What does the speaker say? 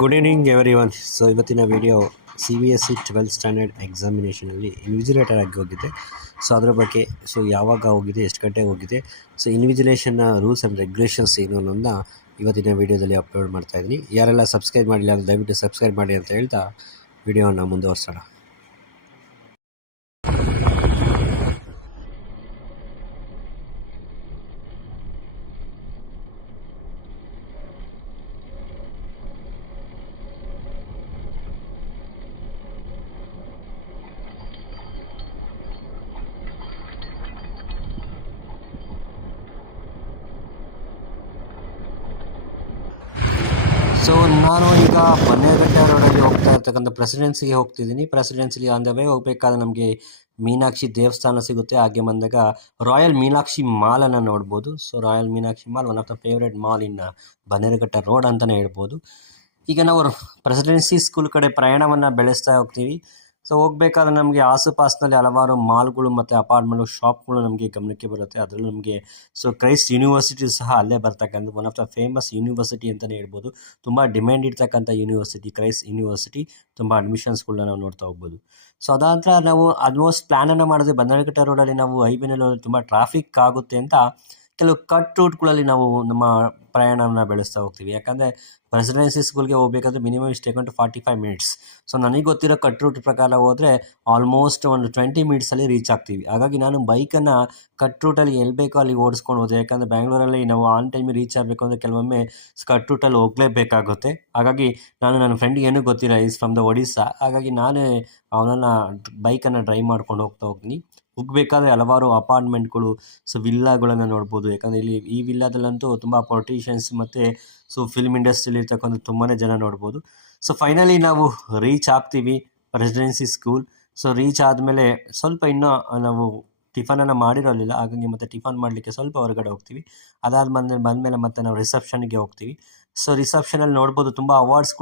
Good evening everyone. So ಇವತ್ತಿನ video CBSE 12th standard ಎಕ್ಸಾಮಿನೇಷನಲ್ಲಿ invigilator ಆಗಿ ಹೋಗಿದೆ. ಸೊ ಅದರ ಬಗ್ಗೆ ಯಾವಾಗ ಹೋಗಿದೆ, ಎಷ್ಟು ಗಂಟೆಗೆ ಹೋಗಿದೆ, ಇನ್ವಿಜಿಲೇಷನ್ನ ರೂಲ್ಸ್ ಆ್ಯಂಡ್ ರೆಗ್ಯುಲೇಷನ್ಸ್ ಏನು ಅನ್ನೋದನ್ನ ಇವತ್ತಿನ ವೀಡಿಯೋದಲ್ಲಿ ಅಪ್ಲೋಡ್ ಮಾಡ್ತಾಯಿದ್ದೀನಿ. ಯಾರೆಲ್ಲ ಸಬ್ಸ್ಕ್ರೈಬ್ ಮಾಡಿಲ್ಲ ಅಂದರೆ ದಯವಿಟ್ಟು ಸಬ್ಸ್ಕ್ರೈಬ್ ಮಾಡಿ ಅಂತ ಹೇಳ್ತಾ ವಿಡಿಯೋನ ಮುಂದುವರ್ಸೋಣ. ಸೊ ನಾನು ಈಗ ಬನ್ನೇರಘಟ್ಟ ರೋಡಲ್ಲಿ ಹೋಗ್ತಾ ಇರ್ತಕ್ಕಂಥ ಪ್ರೆಸಿಡೆನ್ಸಿಗೆ ಹೋಗ್ತಿದ್ದೀನಿ. ಪ್ರೆಸಿಡೆನ್ಸಿಲಿ ಆನ್ ದ ವೇ ಹೋಗಬೇಕಾದ್ರೆ ನಮಗೆ ಮೀನಾಕ್ಷಿ ದೇವಸ್ಥಾನ ಸಿಗುತ್ತೆ. ಹಾಗೆ ಬಂದಾಗ ರಾಯಲ್ ಮೀನಾಕ್ಷಿ ಮಾಲನ್ನು ನೋಡ್ಬೋದು. So royal Meenakshi mall one of the favourite mall in Bannerghatta road ಅಂತಲೇ ಹೇಳ್ಬೋದು. ಈಗ ನಾವು ಪ್ರೆಸಿಡೆನ್ಸಿ ಸ್ಕೂಲ್ ಕಡೆ ಪ್ರಯಾಣವನ್ನು ಬೆಳೆಸ್ತಾ ಹೋಗ್ತೀವಿ. ಸೊ ಹೋಗಬೇಕಾದ್ರೆ ನಮಗೆ ಆಸುಪಾಸಿನಲ್ಲಿ ಹಲವಾರು ಮಾಲ್ಗಳು ಮತ್ತು ಅಪಾರ್ಟ್ಮೆಂಟು, ಶಾಪ್ಗಳು ನಮಗೆ ಗಮನಕ್ಕೆ ಬರುತ್ತೆ. ಅದರಲ್ಲೂ ನಮಗೆ ಕ್ರೈಸ್ಟ್ ಯೂನಿವರ್ಸಿಟಿ ಸಹ ಅಲ್ಲೇ ಬರ್ತಕ್ಕಂಥ one of the famous university ಅಂತಲೇ ಹೇಳ್ಬೋದು. ತುಂಬ ಡಿಮ್ಯಾಂಡ್ ಇರ್ತಕ್ಕಂಥ ಯೂನಿವರ್ಸಿಟಿ ಕ್ರೈಸ್ಟ್ ಯೂನಿವರ್ಸಿಟಿ. ತುಂಬ ಅಡ್ಮಿಷನ್ಸ್ಗಳನ್ನ ನಾವು ನೋಡ್ತಾ ಹೋಗ್ಬೋದು. ಸೊ ಅದಾದ ನಾವು ಆಲ್ಮೋಸ್ಟ್ ಪ್ಲ್ಯಾನನ್ನು ಮಾಡಿದ್ವಿ. ಬನ್ನೇರಘಟ್ಟ ರೋಡಲ್ಲಿ ನಾವು ಹೈವೇನಲ್ಲಿ ತುಂಬ ಟ್ರಾಫಿಕ್ ಆಗುತ್ತೆ ಅಂತ ಕೆಲವು ಕಟ್ ರೂಟ್ಗಳಲ್ಲಿ ನಾವು ನಮ್ಮ ಪ್ರಯಾಣವನ್ನು ಬೆಳೆಸ್ತಾ ಹೋಗ್ತೀವಿ. ಯಾಕಂದರೆ ಪ್ರೆಸಿಡೆನ್ಸಿ ಸ್ಕೂಲ್ಗೆ ಹೋಗಬೇಕಾದ್ರೆ minimum is taken to 45 minutes. So ನನಗೆ ಗೊತ್ತಿರೋ ಕಟ್ ರೂಟ್ ಪ್ರಕಾರ ಹೋದರೆ ಆಲ್ಮೋಸ್ಟ್ ಒಂದು 20 ಮಿನಿಟ್ಸಲ್ಲಿ ರೀಚ್ ಆಗ್ತೀವಿ. ಹಾಗಾಗಿ ನಾನು ಬೈಕನ್ನು ಕಟ್ ರೂಟಲ್ಲಿ ಎಲ್ಲಿ ಬೇಕೋ ಅಲ್ಲಿ ಓಡಿಸ್ಕೊಂಡು ಹೋದೆ. ಯಾಕಂದರೆ ಬ್ಯಾಂಗ್ಳೂರಲ್ಲಿ ನಾವು ಆನ್ ಟೈಮಿಗೆ ರೀಚ್ ಆಗಬೇಕು ಅಂದರೆ ಕೆಲವೊಮ್ಮೆ ಕಟ್ ರೂಟಲ್ಲಿ ಹೋಗಲೇಬೇಕಾಗುತ್ತೆ. ಹಾಗಾಗಿ ನಾನು ನನ್ನ ಫ್ರೆಂಡಿಗೆ ಏನೂ ಗೊತ್ತಿಲ್ಲ, ಈಸ್ ಫ್ರಮ್ ದ ಒಡಿಸ್ಸಾ. ಹಾಗಾಗಿ ನಾನೇ ಅವನನ್ನು ಬೈಕನ್ನು ಡ್ರೈವ್ ಮಾಡ್ಕೊಂಡು ಹೋಗ್ತೀನಿ. ಹೋಗಬೇಕಾದ್ರೆ ಹಲವಾರು ಅಪಾರ್ಟ್ಮೆಂಟ್ಗಳು, ವಿಲ್ಲಾಗಳನ್ನು ನೋಡ್ಬೋದು. ಯಾಕಂದರೆ ಈ ವಿಲ್ಲಾದಲ್ಲಂತೂ ತುಂಬ ಪೊಲಿಟಿಷಿಯನ್ಸ್ ಮತ್ತು ಫಿಲ್ಮ್ ಇಂಡಸ್ಟ್ರಿಯಲ್ಲಿ ಇರ್ತಕ್ಕಂಥ ತುಂಬಾ ಜನ ನೋಡ್ಬೋದು. ಸೊ ಫೈನಲಿ ನಾವು ರೀಚ್ ಆಗ್ತೀವಿ ಪ್ರೆಸಿಡೆನ್ಸಿ ಸ್ಕೂಲ್. ಸೊ ರೀಚ್ ಆದಮೇಲೆ ಸ್ವಲ್ಪ ಇನ್ನೂ ನಾವು ಟಿಫನನ್ನು ಮಾಡಿರೋಲಿಲ್ಲ. ಹಾಗಾಗಿ ಮತ್ತೆ ಟಿಫನ್ ಮಾಡಲಿಕ್ಕೆ ಸ್ವಲ್ಪ ಹೊರಗಡೆ ಹೋಗ್ತೀವಿ. ಬಂದಮೇಲೆ ಮತ್ತೆ ನಾವು ರಿಸೆಪ್ಷನ್ಗೆ ಹೋಗ್ತೀವಿ. ಸೊ ರಿಸೆಪ್ಷನಲ್ಲಿ ನೋಡ್ಬೋದು ತುಂಬ ಅವಾರ್ಡ್ಸ್ಗಳು